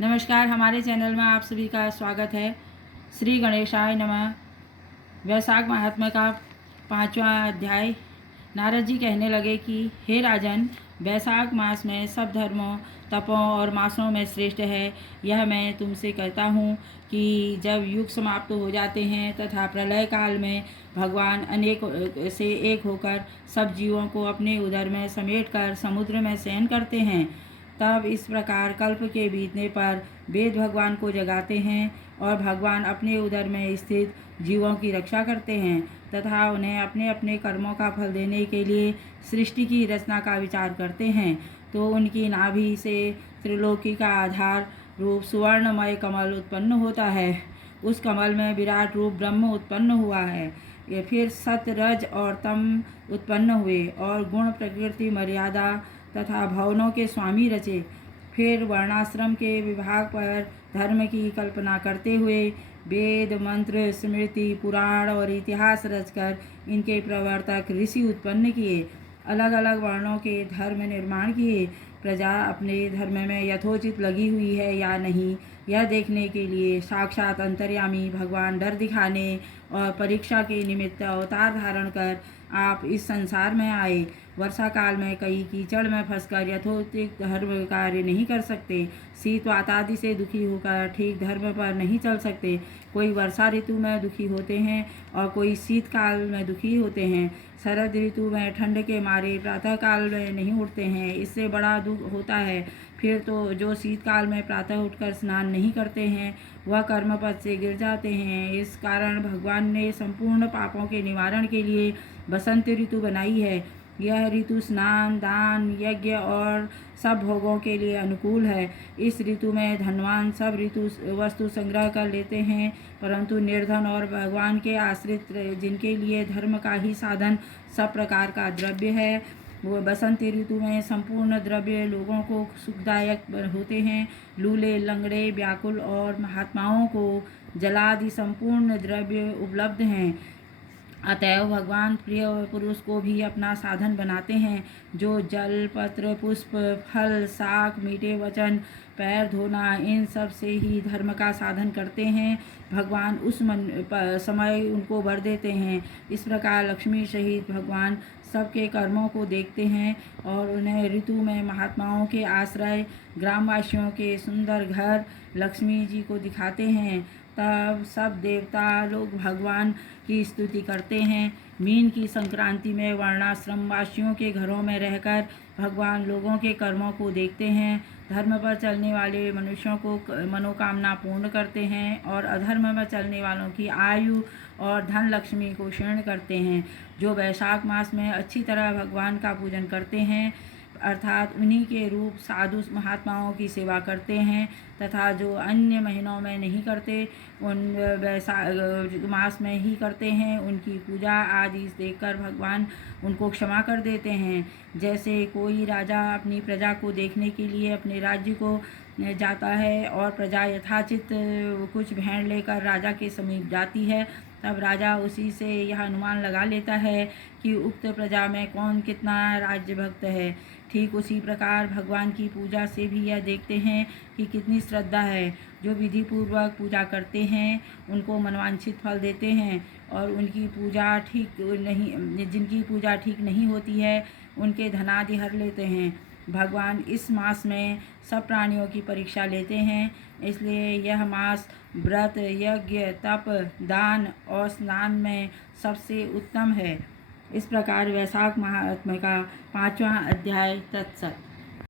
नमस्कार, हमारे चैनल में आप सभी का स्वागत है। श्री गणेशाय नमः। वैशाख महात्म्य का 5वां अध्याय। नारद जी कहने लगे कि हे राजन, वैशाख मास में सब धर्मों, तपों और मासों में श्रेष्ठ है। यह मैं तुमसे कहता हूँ कि जब युग समाप्त हो जाते हैं तथा प्रलय काल में भगवान अनेक से एक होकर सब जीवों को अपने उदर में समेटकर समुद्र में शयन करते हैं, तब इस प्रकार कल्प के बीतने पर वेद भगवान को जगाते हैं और भगवान अपने उदर में स्थित जीवों की रक्षा करते हैं तथा उन्हें अपने अपने कर्मों का फल देने के लिए सृष्टि की रचना का विचार करते हैं। तो उनकी नाभि से त्रिलोकी का आधार रूप सुवर्णमय कमल उत्पन्न होता है। उस कमल में विराट रूप ब्रह्म उत्पन्न हुआ है। ये फिर सत, रज और तम उत्पन्न हुए और गुण, प्रकृति, मर्यादा तथा भवनों के स्वामी रचे। फिर वर्णाश्रम के विभाग पर धर्म की कल्पना करते हुए वेद, मंत्र, स्मृति, पुराण और इतिहास रचकर इनके प्रवर्तक ऋषि उत्पन्न किए। अलग अलग वर्णों के धर्म निर्माण किए। प्रजा अपने धर्म में यथोचित लगी हुई है या नहीं, यह देखने के लिए साक्षात अंतर्यामी भगवान डर दिखाने और परीक्षा के निमित्त अवतार धारण कर आप इस संसार में आए। वर्षा काल में कई कीचड़ में फंसकर यथोचित धर्म कार्य नहीं कर सकते। शीत वात आदि से दुखी होकर ठीक धर्म पर नहीं चल सकते। कोई वर्षा ऋतु में दुखी होते हैं और कोई शीतकाल में दुखी होते हैं। शरद ऋतु में ठंड के मारे प्रातः काल में नहीं उठते हैं, इससे बड़ा दुख होता है। फिर तो जो शीतकाल में प्रातः उठकर स्नान नहीं करते हैं वह कर्मपद से गिर जाते हैं। इस कारण भगवान ने संपूर्ण पापों के निवारण के लिए बसंत ऋतु बनाई है। यह ऋतु स्नान, दान, यज्ञ और सब भोगों के लिए अनुकूल है। इस ऋतु में धनवान सब ऋतु वस्तु संग्रह कर लेते हैं, परंतु निर्धन और भगवान के आश्रित जिनके लिए धर्म का ही साधन सब प्रकार का द्रव्य है, वो बसंत ऋतु में संपूर्ण द्रव्य लोगों को सुखदायक होते हैं। लूले, लंगड़े, व्याकुल और महात्माओं को जलादि संपूर्ण द्रव्य उपलब्ध हैं। अतएव भगवान प्रिय पुरुष को भी अपना साधन बनाते हैं, जो जल, पत्र, पुष्प, फल, शाक, मीठे वचन, पैर धोना, इन सब से ही धर्म का साधन करते हैं। भगवान उस समय उनको वर देते हैं। इस प्रकार लक्ष्मी सहित भगवान सबके कर्मों को देखते हैं और उन्हें ऋतु में महात्माओं के आश्रय, ग्रामवासियों के सुंदर घर, लक्ष्मी जी को दिखाते हैं। तब सब देवता लोग भगवान की स्तुति करते हैं। मीन की संक्रांति में वर्णाश्रम वासियों के घरों में रहकर भगवान लोगों के कर्मों को देखते हैं। धर्म पर चलने वाले मनुष्यों को मनोकामना पूर्ण करते हैं और अधर्म में चलने वालों की आयु और धन लक्ष्मी को क्षीण करते हैं। जो वैशाख मास में अच्छी तरह भगवान का पूजन करते हैं, अर्थात उन्हीं के रूप साधु महात्माओं की सेवा करते हैं, तथा जो अन्य महीनों में नहीं करते, उन वैशाख मास में ही करते हैं, उनकी पूजा आदि देखकर भगवान उनको क्षमा कर देते हैं। जैसे कोई राजा अपनी प्रजा को देखने के लिए अपने राज्य को जाता है और प्रजा यथाचित कुछ भेंट लेकर राजा के समीप जाती है, तब राजा उसी से यह अनुमान लगा लेता है कि उक्त प्रजा में कौन कितना राज्य भक्त है। ठीक उसी प्रकार भगवान की पूजा से भी यह देखते हैं कि कितनी श्रद्धा है। जो विधि पूर्वक पूजा करते हैं उनको मनवांछित फल देते हैं और उनकी पूजा ठीक नहीं, जिनकी पूजा ठीक नहीं होती है उनके धनादि हर लेते हैं। भगवान इस मास में सब प्राणियों की परीक्षा लेते हैं, इसलिए यह मास व्रत, यज्ञ, तप, दान और स्नान में सबसे उत्तम है। इस प्रकार वैशाख महात्म्य का 5वां अध्याय तत्सत।